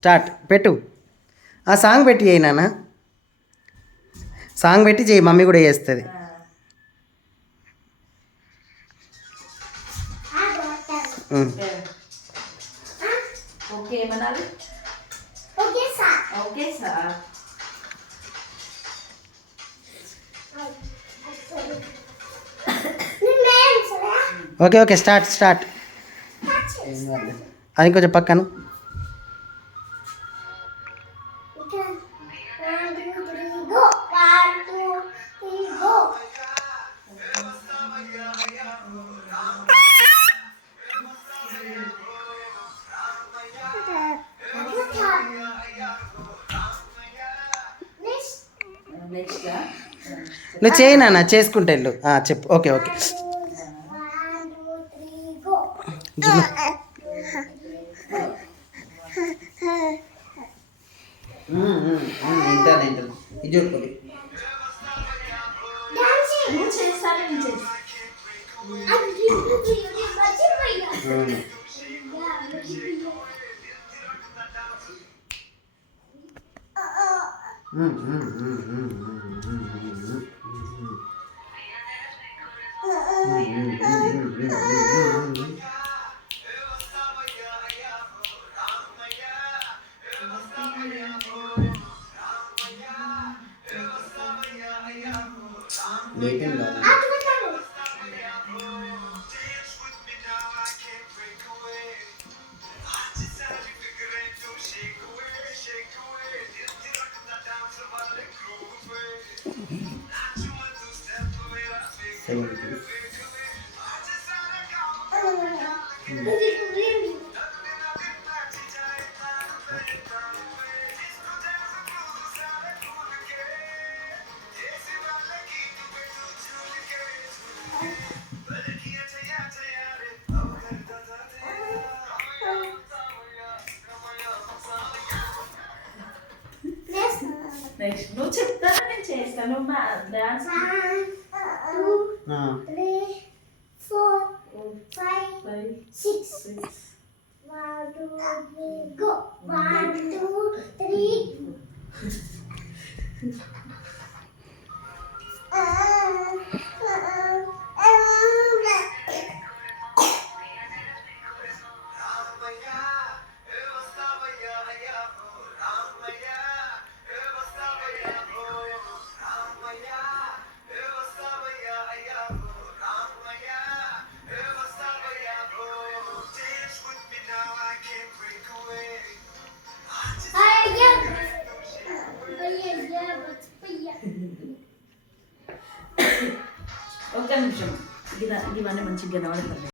స్టార్ట్ పెట్టు. ఆ సాంగ్ పెట్టి చేయి నాన్న, సాంగ్ పెట్టి చేయి, మమ్మీ కూడా చేస్తుంది. ఓకే ఏమనాలి? Okay sir. Okay sir. Okay okay start start. అది కొంచెం పక్కన. నువ్వు చేయి నాన్న, చేసుకుంటే వెళ్ళు. చెప్పు. ఓకే ఓకే ఇంటర్ ఇది చూడుకోండి. నెక్స్ట్ నువ్వు చెప్తాను, నేను చేస్తాను. డాన్స్ 1 2 3 4 5 6 1 2 3 go 1 2 3 ఒక్క నిమిషం. ఇవన్నీ మంచిగా కనబడుతుంది.